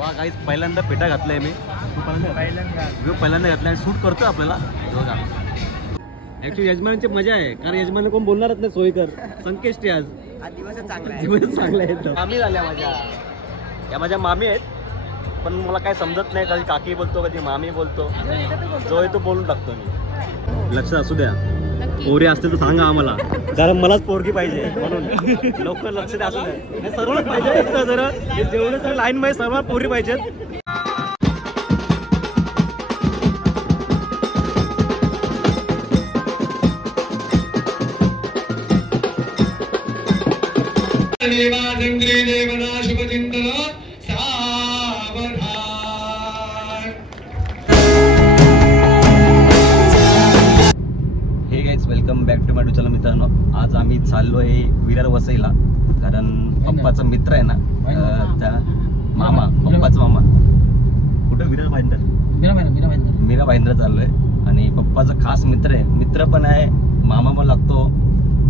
वा गाईस पहिल्यांदा पेटा घातलाय मी. तू पहिल्यांदा घातलाय. शूट करतोय आपल्याला बघा. ऍक्च्युली यजमानांची मजा आहे कारण यजमान कोण बोलणारच नाही. सोयकर संकेष्टी आज दिवसच चांगला आहे. दिवस चांगला आहे. मामी झाल्या माझ्या. या माझ्या मामी आहेत पण मला काय समजत नाही. कधी काकी बोलतो कधी मामी बोलतो. जो तो बोलून टाकतो मी. लक्षात असू द्या पोरी असतील तर सांगा आम्हाला कारण मलाच पोरगी पाहिजे म्हणून लवकर लक्ष द्या. असू द्या सर्वच पाहिजे. जरा जेवढे लाईन मध्ये सर्व पोरी पाहिजेत. हे guys welcome back to my channel. मित्रांनो आज आम्ही चाललोय विरार वसईला कारण पप्पाचा मित्र आहे ना त्या मामा पप्पाचा मामा कुठं विरार मीरा भाईंदर चाललोय आणि पप्पाचा खास मित्र आहे. मित्र पण आहे मामा पण लागतो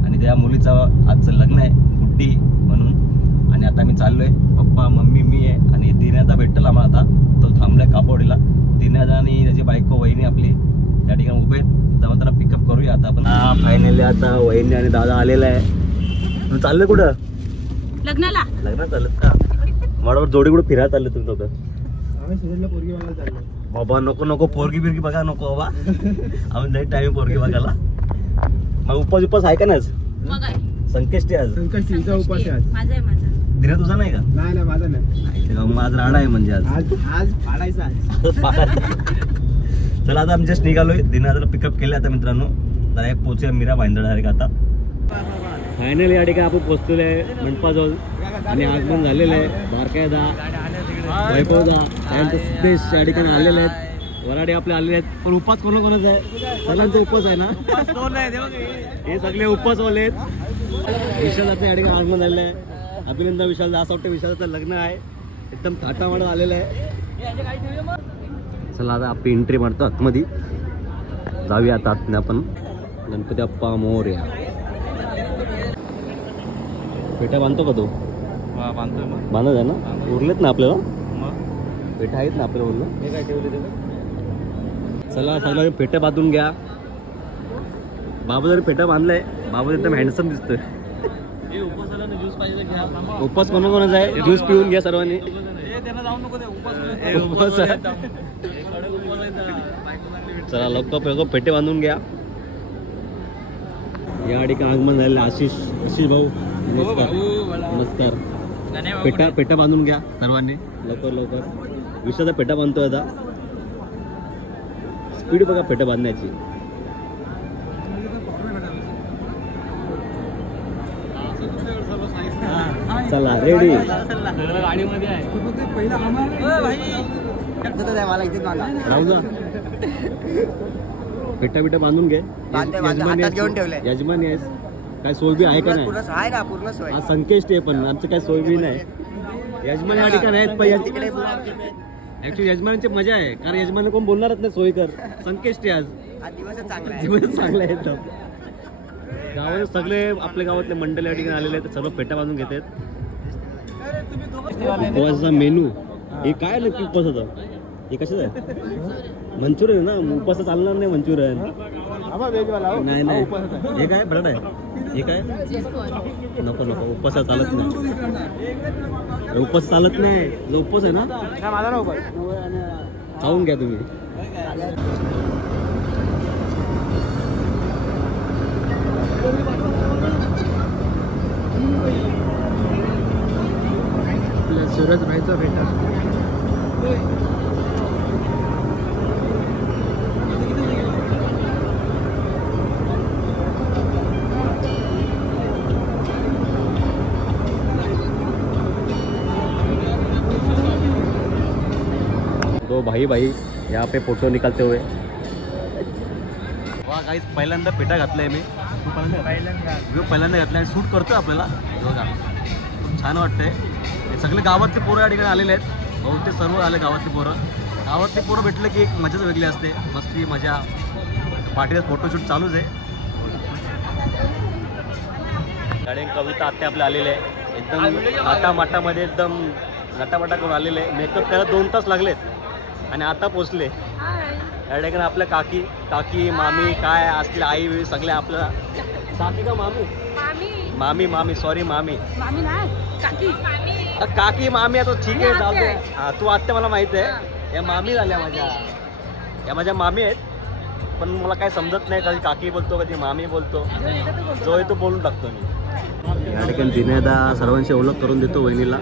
आणि त्या मुलीचं आजचं लग्न आहे गुड्डी म्हणून. आणि आता मी चाललोय पप्पा मम्मी मी आहे आणि दिन्यादा भेटला आम्हाला. आता तो थांबलाय कापोडीला. दिन्यादा आणि त्याची बायको वहिनी आपली त्या ठिकाणी उभे आहेत. तेव्हा त्यांना पिकअप करूया आता आपण. फायनली आता वहिनी आणि दादा आलेला आहे. चाललंय कुठं लग्नाला चालत का बरोबर जोडी कुठं फिरायला चाललं तुमचं होतं. पोरगी बघायला चाललो. बाबा नको पोरगी बिरगी बघा नको बाबा. आम्ही नाही टाइम पोरगी बघायला. मग उपास आहे का ना आज संकेष्टी आज. संकष्टीचा उपास आहे आज. माझा आहे माझा. दिना तुझा नाही का? नाही माझा नाही. मग आज राडा आहे म्हणजे आज आज पाडायचा आहे. चला आता आम्ही जस्ट निघालोय. दिनाला पिकअप केले आता मित्रांनो. डायरेक्ट पोहोचूया मीरा भाईंदर डायरेक्ट आता. फायनली या ठिकाणी आपण पोहोचलेलो आहे मंडपाजवळ आणि आगमन झालेलं आहे. बारकायदा वैभवदा त्यानंतर सिद्धेश या ठिकाणी आलेले आहेत. वराडे आपले आलेले आहेत. पण उपास कोणाचा आहे? सगळ्यांचा उपास आहे ना. हे सगळे उपासवाले आहेत. विशालाचं या ठिकाणी आगमन झालेलं आहे. अभिनंदन विशाल. असं वाटतं विशालाचं लग्न आहे. एकदम थाटामाटात आलेलं आहे. चला आता आपली एंट्री मारतो आतमध्ये. जाऊया आता आतने आपण. गणपती बाप्पा मोरया. पेट्या बांधतो का तो? बांधत आहे ना. उरलेत ना आपल्याला पेट्या आहेत ना आपल्याला उरलं. काय ठेवले चला सगळं पेट्या बांधून घ्या. बाबा जरी पेट्या बांधलाय. बाबा एकदम हँडसम दिसतोय. उपास कोणाचा आहे? ज्यूस पिऊन घ्या सर्वांनी. चला लवकर पेटे बांधून घ्या. या ठिकाणी आगमन झालेलं आशिष भाऊ नमस्कार. पेटा बांधून घ्या सर्वांनी लवकर. विषयाचा पेटा बांधतोय आता. स्पीड बघा पेटा बांधण्याची. चला रेडी. गाडीमध्ये आहे. पेटा बांधून घे. यजमानी आहेस काय सोयबी आहे का नाही? आज संकेष्टी आहे पण आमचं काय सोयबी नाही. यजमान या ठिकाणी आहेत पण ऍक्च्युली यजमानांची मजा आहे कारण यजमान कोण बोलणारच नाही. सोयकर संकेष्टी आज दिवसच चांगला आहे. दिवस चांगला आहे. एकदम गावात सगळे आपल्या गावातले मंडळ या ठिकाणी आलेले आहेत. सर्व पेटा बांधून घेतात. उपवासाचा मेनू हे काय नक्की उपवास होता? हे कशाचं आहे? मंचुरियन ना. उपवास चालणार नाही मंचुरियन. नाही हे काय ब्रेड आहे? हे काय नको उपवास चालत नाही. उपवास चालत नाही. जो उपवास आहे ना खाऊन घ्या तुम्ही. सूरज भाईचा भेटा. दो भाई यहाँ पे फोटो निकालते हुए. वा गाईस पहिल्यांदा पेटा घातलाय मी. पहिल्यांदा घातलाय. शूट करतोय आपल्याला बघा. खूप छान वाटतंय. सगळे गावातले पोरं या ठिकाणी आलेले आहेत. बहुतेक सर्व आले गावातली पोरं. गावातली पोरं भेटलं की एक मजाच वेगळी असते. मस्ती मजा. पार्टीला फोटोशूट चालूच आहे. गाडी कविता आत्या आपल्या आलेले आहे. एकदम माटामध्ये एकदम नटाबटा करून आलेले. मेकअप त्याला 2 तास लागलेत आणि आता पोचले. या ठिकाणी आपल्या काकी मामी काय असतील, आई बिई सगळे आपल्या. काकी का मामी? मामी सॉरी मामी काकी मामी आता ठीक आहे जाऊ दे. हा तू आत्या मला माहित आहे. या मामी झाल्या माझ्या मामी आहेत. पण मला काय समजत नाही, कधी काकी बोलतो कधी मामी बोलतो. जो आहे तो बोलून टाकतो मी. या ठिकाणी दिनेदा सर्वांची ओळख करून देतो वहिनीला.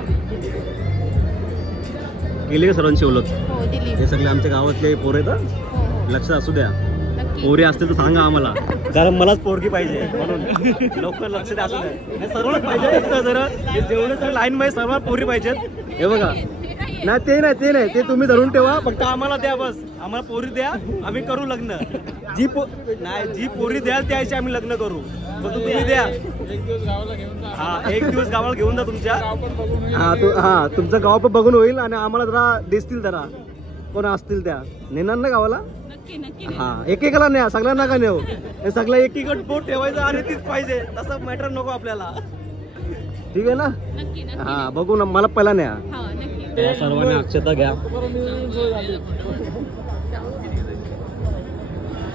गेली का सर्वांची ओळख? हे सगळे आमच्या गावातले पोरं आहेत. लक्षात असू द्या, पोरी असतील तर सांगा आम्हाला, कारण मलाच पोरगी पाहिजे म्हणून लवकर लक्ष द्या. असू द्या सर्वच पाहिजे जरा, जेवढे तर लाईन मध्ये सर्व पोरी पाहिजेत. हे बघा नाही ते नाही ते तुम्ही धरून ठेवा, फक्त आम्हाला द्या. बस आम्हाला पोरी द्या, आम्ही करू लग्न. जी पोरी द्याल त्याशी आम्ही लग्न करू. फक्त तुम्ही द्या. हा 1 दिवस गावाला घेऊन जा तुमच्या. हा तुमचं गाव पण बघून होईल आणि आम्हाला जरा दिसतील, जरा कोण असतील त्या नेणार ना गावाला. हा एकेकाला न्या, सगळ्यांना का नेऊ. हे सगळं एकीकडे बोट ठेवायचं आणि तीच पाहिजे, तसं मॅटर नको आपल्याला. ठीक आहे ना? हा बघू ना, मला पहिला न्या. सर्वांनी अक्षता घ्या.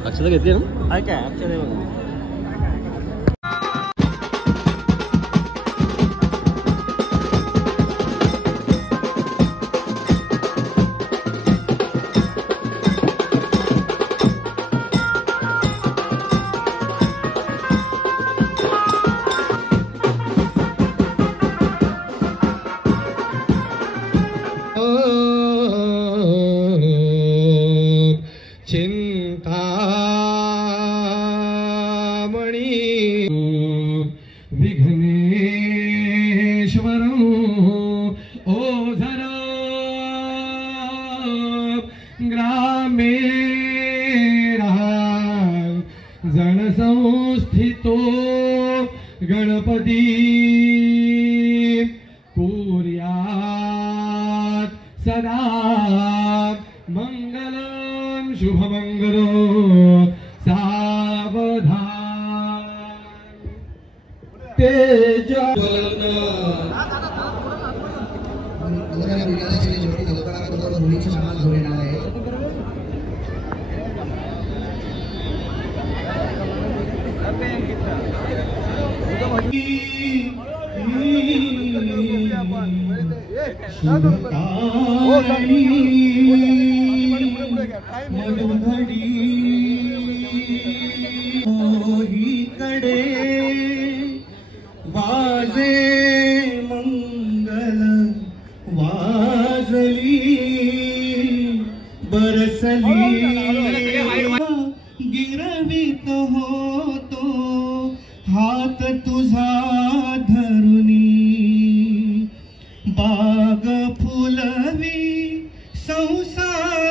अक्षता घेतली ना? काय अक्षता बघा. संस्थितो गणपती कुर्यात् सदा मंगलम शुभमंगलो सावधान तेज कडे वाजे मंगल वाजली बरसली गिरवित होतो हात तुझा धरुनी बाग फुलवी संसाराची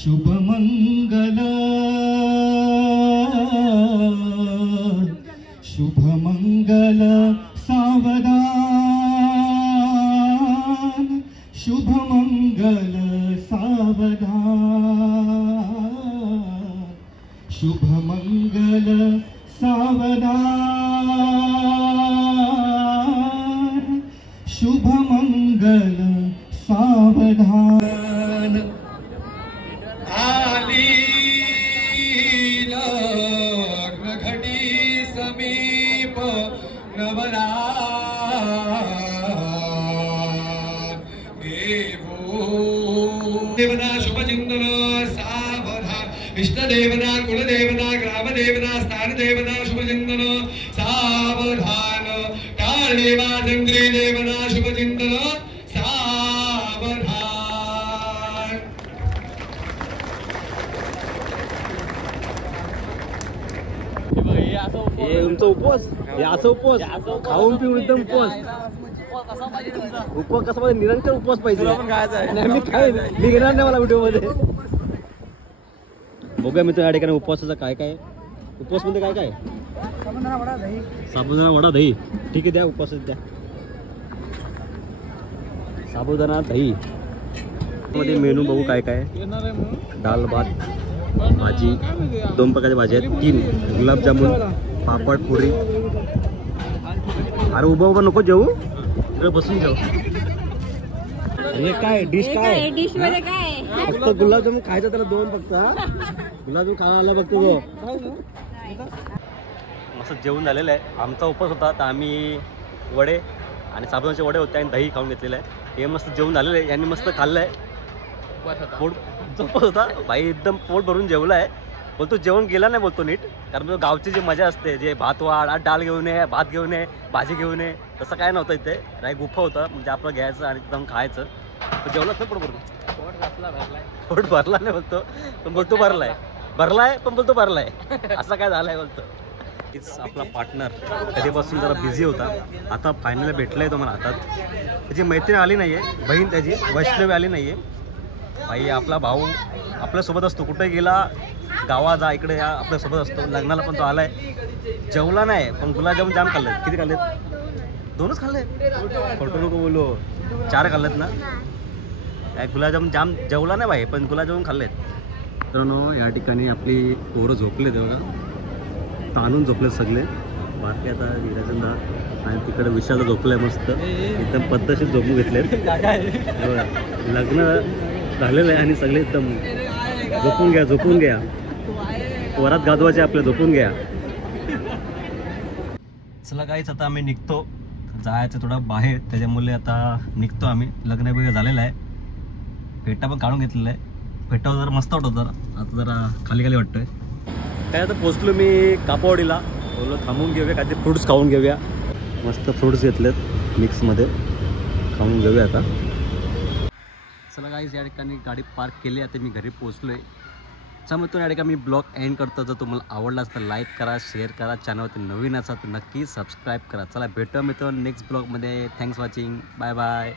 शुभमंगल शुभमंगल सावधान शुभमंगल सावधान शुभमंगल सावधान शुभमंगल सावधान आली लग्न घटी समीप नवरा देवना शुभचिंतन सावधान इष्टदेवना कुलदेवना ग्रामदेवना स्थानदेवना शुभचिंतन सावधान कालदेवा चंद्री देवना शुभचिंतन सावधान हे तुमचा उपवास, हे असं उपवास खाऊन पिऊन एकदम उपवास कसा पाहिजे? निरंतर उपवास पाहिजे. मी घेणार नाही मला व्हिडिओ मध्ये. बघूया मित्र या ठिकाणी उपवासाचा काय काय. उपवास मध्ये काय काय? साबुदाणा वडा दही. ठीक आहे द्या उपवासात द्या. साबुदाणा दही मध्ये मेनू बघू काय काय. डाल भात भाजी 2 प्रकारच्या भाजी आहेत 3 गुलाबजामुन पापड पुरी अरे उभं नको जेवू, इकडे बसून जेव. हे काय डिश काय? डिश मध्ये काय? फक्त गुलाबजामुन खायचं त्याला 2 फक्त. गुलाबजामुन खायला आला बघतो तो. मस्त जेवण झालेलं आहे. आमचा उपवास होता तर आम्ही वडे आणि साबुदाण्याचे वडे होते आणि दही खाऊन घेतलेलं आहे. हे मस्त जेवण झालेलं आहे. यांनी मस्त खाल्लं आहे. पोट झोपत होता भाई, एकदम पोट भरून जेवला आहे. बोलतो जेवण गेला नाही बोलतो नीट, कारण गावची जी मजा असते, जे भात वाढ, डाळ घेऊन ये, भात घेऊन ये, भाजी घेऊन ये, तसं काय नव्हतं इथे. राय गुफा होतं, म्हणजे आपलं घ्यायचं आणि एकदम खायचं. तर जेवलंच नाही पोट भरून. पोट भरला नाही बोलतो, पण बोलतो भरलाय. भरलाय पण बोलतो भरलाय. असं काय झालंय बोलतो. तीच आपला पार्टनर कधीपासून जरा बिझी होता, आता फायनली भेटलाय तो मला हातात. त्याची मैत्रीण आली नाहीये, बहीण त्याची वैष्णवी आली नाहीये. भाई आपला भाऊ आपल्यासोबत असतो, कुठे गेला गावा जा इकडे या आपल्यासोबत असतो. लग्नाला पण तो आलाय. जेवला नाही पण गुलाबजामुन जाम खाल्लेत. किती खाल्लेत? 2च खाल्ले. फोटो नको बोलू, 4 खाल्लेत ना. काय गुलाबजामुन जाम जेवला नाही भाई, पण गुलाबजामुन खाल्लेत. मित्रांनो या ठिकाणी आपली पोरं झोपले तेव्हा, ताणून झोपले सगळे. बाकी आता विराजनदा आणि तिकडे विशाल झोपलाय मस्त, एकदम पद्धतशीर झोपून घेतलेत. लग्न झालेलं आहे आणि सगळे एकदम झोपून घ्या झोपून घ्या, वरात गाजवाचे आपल्या, झोपून घ्या. चला काहीच आता आम्ही निघतो, जायचं थोडं बाहेर, त्याच्यामुळे आता निघतो आम्ही. लग्न वगैरे झालेलं आहे, फेटा पण काढून घेतलेला आहे. फेटावर जरा मस्त वाटतो, जरा आता जरा खाली खाली वाटतोय. काय आता पोचलो मी कापावडीला, बोललो थांबून घेऊया, काहीतरी फ्रूट्स खाऊन घेऊया. मस्त फ्रूट्स घेतलेत मिक्समध्ये, खाऊन घेऊया आता. चला गाईज या ठिकाणी गाडी पार्क केली, आता मी घरी पोचलो आहे. त्यामुळे या ठिकाणी मी ब्लॉग एंड करतो. जर तुम्हाला आवडला तर लाईक करा, शेअर करा, चॅनलवरती नवीन असाल तर नक्की सबस्क्राईब करा. चला भेटूया मित्रांनो नेक्स्ट ब्लॉगमध्ये. Thanks watching, bye bye.